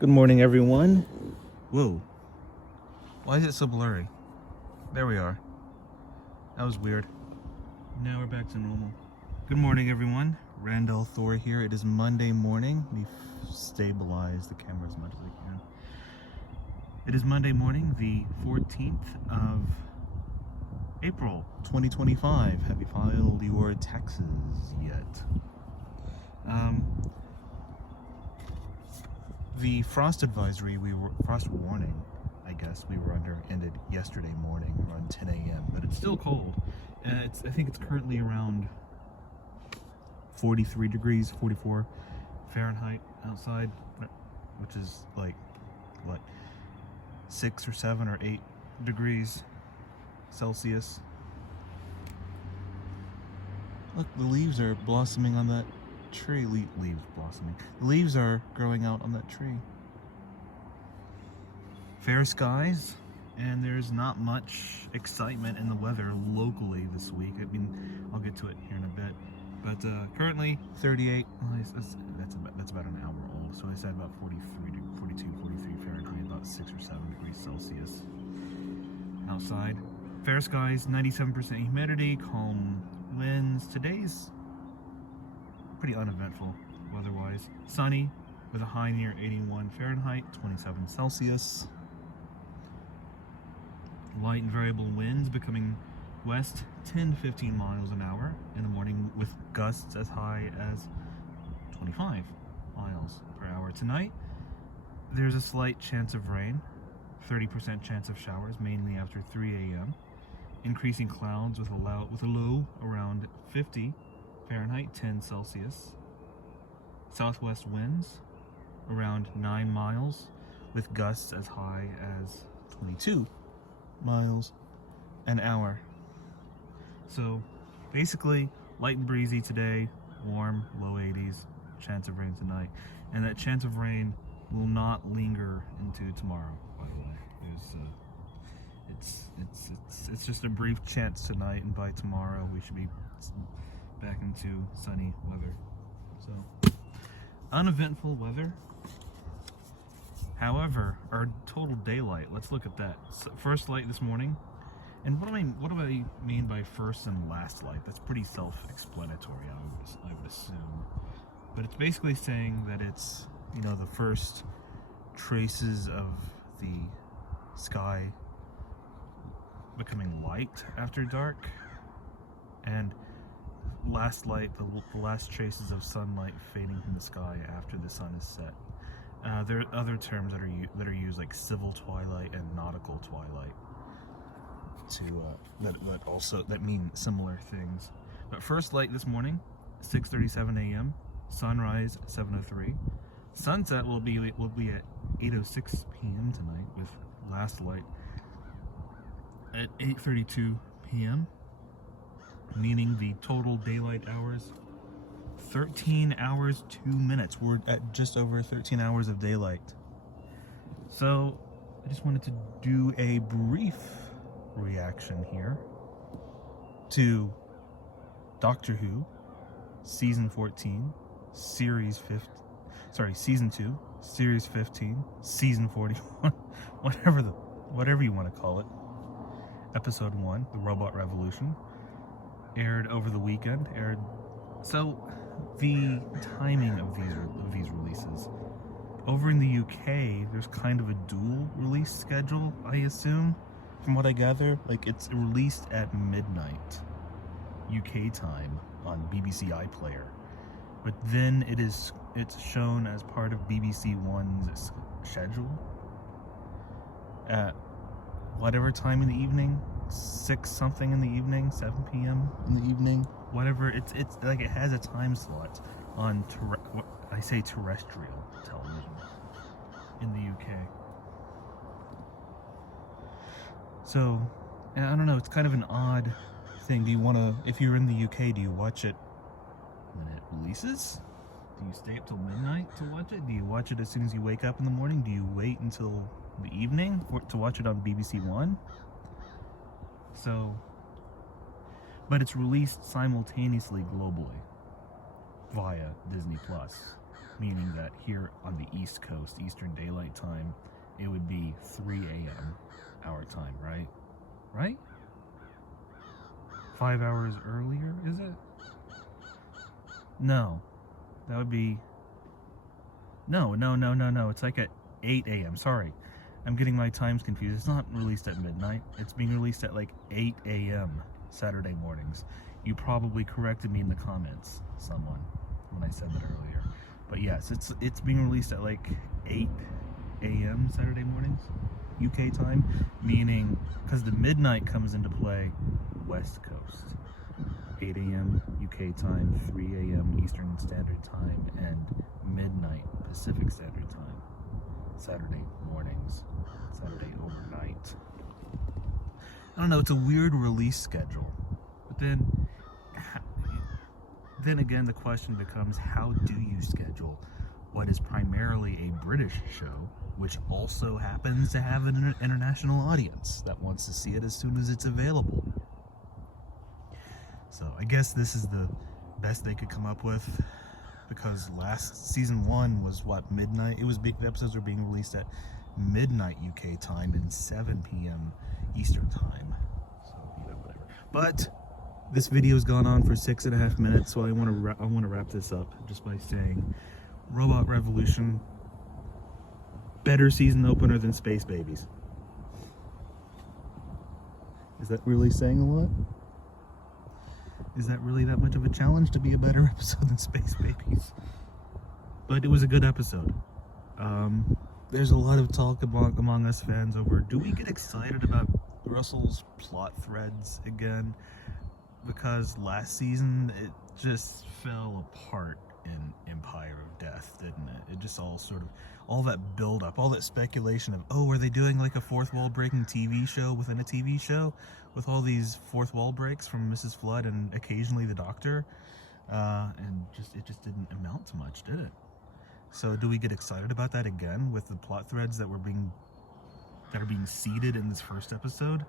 Good morning, everyone. Whoa. Why is it so blurry? There we are. That was weird. Now we're back to normal. Good morning, everyone. Randall Thor here. It is Monday morning. Let me stabilize the camera as much as I can. It is Monday morning, the 14th of April, 2025. Have you filed your taxes yet? The frost advisory, frost warning, I guess, we were under ended yesterday morning around 10 a.m. But it's still cold. I think it's currently around 43 degrees, 44 Fahrenheit outside, which is like, what, 6 or 7 or 8 degrees Celsius. Look, the leaves are blossoming on that tree. Leaves blossoming. The leaves are growing out on that tree. Fair skies, and there's not much excitement in the weather locally this week. I mean, I'll get to it here in a bit. But currently 38. Well, that's about an hour old. So I said about 43, 42, 43 Fahrenheit, about 6 or 7 degrees Celsius outside. Fair skies, 97% humidity, calm winds. Today's pretty uneventful weather-wise. Sunny with a high near 81 Fahrenheit, 27 Celsius. Light and variable winds becoming west 10-15 miles an hour in the morning with gusts as high as 25 miles per hour. Tonight, there's a slight chance of rain, 30% chance of showers, mainly after 3 a.m. Increasing clouds with a low around 50 Fahrenheit, 10 Celsius. Southwest winds around 9 miles with gusts as high as 22 miles an hour. So basically light and breezy today, warm, low 80s, chance of rain tonight. And that chance of rain will not linger into tomorrow, by the way. It's just a brief chance tonight, and by tomorrow we should be back into sunny weather. So uneventful weather. However, our total daylight, let's look at that. First light this morning. And what do I mean by first and last light? That's pretty self-explanatory, I would assume. But it's basically saying that it's, the first traces of the sky becoming light after dark, and last light, the last traces of sunlight fading from the sky after the sun is set. There are other terms that are used, like civil twilight and nautical twilight, that mean similar things. But first light this morning, 6:37 a.m. Sunrise 7:03. Sunset will be at 8:06 p.m. tonight, with last light at 8:32 p.m. meaning the total daylight hours 13 hours 2 minutes. We're at just over 13 hours of daylight. So I just wanted to do a brief reaction here to Doctor Who season 14 season 2 series 15 season 41 whatever you want to call it. Episode 1, The Robot Revolution, aired over the weekend. So the timing of these releases over in the UK, there's kind of a dual release schedule, I assume, from what I gather. Like, it's released at midnight UK time on BBC iPlayer, but then it's shown as part of BBC One's schedule at whatever time in the evening, 6 something in the evening, 7 p.m. in the evening, whatever. It's like it has a time slot on terrestrial television in the UK. So, and I don't know, it's kind of an odd thing. If you're in the UK, do you watch it when it releases? Do you stay up till midnight to watch it? Do you watch it as soon as you wake up in the morning? Do you wait until the evening to watch it on BBC One? So, but it's released simultaneously globally via Disney Plus, meaning that here on the East Coast, Eastern Daylight Time, it would be 3 a.m. our time, right? Right? 5 hours earlier, is it? No. That would be... No. It's like at 8 a.m. Sorry. I'm getting my times confused. It's not released at midnight. It's being released at like 8 a.m. Saturday mornings. You probably corrected me in the comments, someone, when I said that earlier. But yes, it's being released at like 8 a.m. Saturday mornings, UK time, meaning because the midnight comes into play West Coast. 8 a.m. UK time, 3 a.m. Eastern Standard Time, and midnight Pacific Standard Time. Saturday mornings, Saturday overnight. I don't know, it's a weird release schedule. But then again, the question becomes, how do you schedule what is primarily a British show, which also happens to have an international audience that wants to see it as soon as it's available? So I guess this is the best they could come up with, because season 1 was what, midnight? It was the episodes were being released at midnight UK time and 7 p.m. Eastern time. So yeah, whatever. But this video's gone on for 6.5 minutes, so I want to wrap this up just by saying, Robot Revolution, better season opener than Space Babies. Is that really saying a lot? Is that really that much of a challenge to be a better episode than Space Babies? But it was a good episode. There's a lot of talk among us fans over, do we get excited about Russell's plot threads again? Because last season it just fell apart in Empire of Death, didn't it? It just all that build up, all that speculation of, oh, are they doing like a fourth wall breaking TV show within a TV show with all these fourth wall breaks from Mrs. Flood and occasionally the Doctor? And it just didn't amount to much, did it? So do we get excited about that again with the plot threads that are being seeded in this first episode?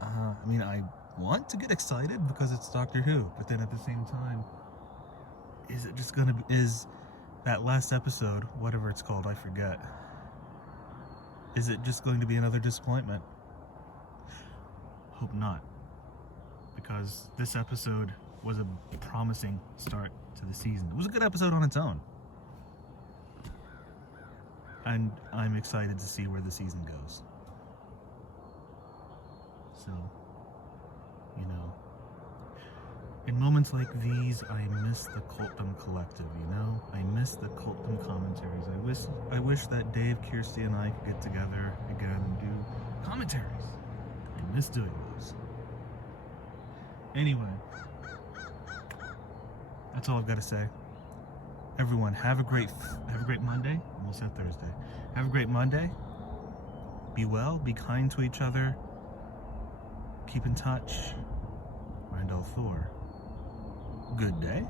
I mean, I want to get excited because it's Doctor Who, but then at the same time, is that last episode, whatever it's called, I forget, is it just going to be another disappointment? Hope not, because this episode was a promising start to the season. It was a good episode on its own, and I'm excited to see where the season goes. So, you know, in moments like these, I miss the Cultdom Collective, you know? I miss the Cultdom commentaries. I wish that Dave, Kirsty, and I could get together again and do commentaries. I miss doing those. Anyway, that's all I've got to say. Everyone, have a great Monday. Almost said Thursday. Have a great Monday. Be well, be kind to each other. Keep in touch. Randall Thor. Good day.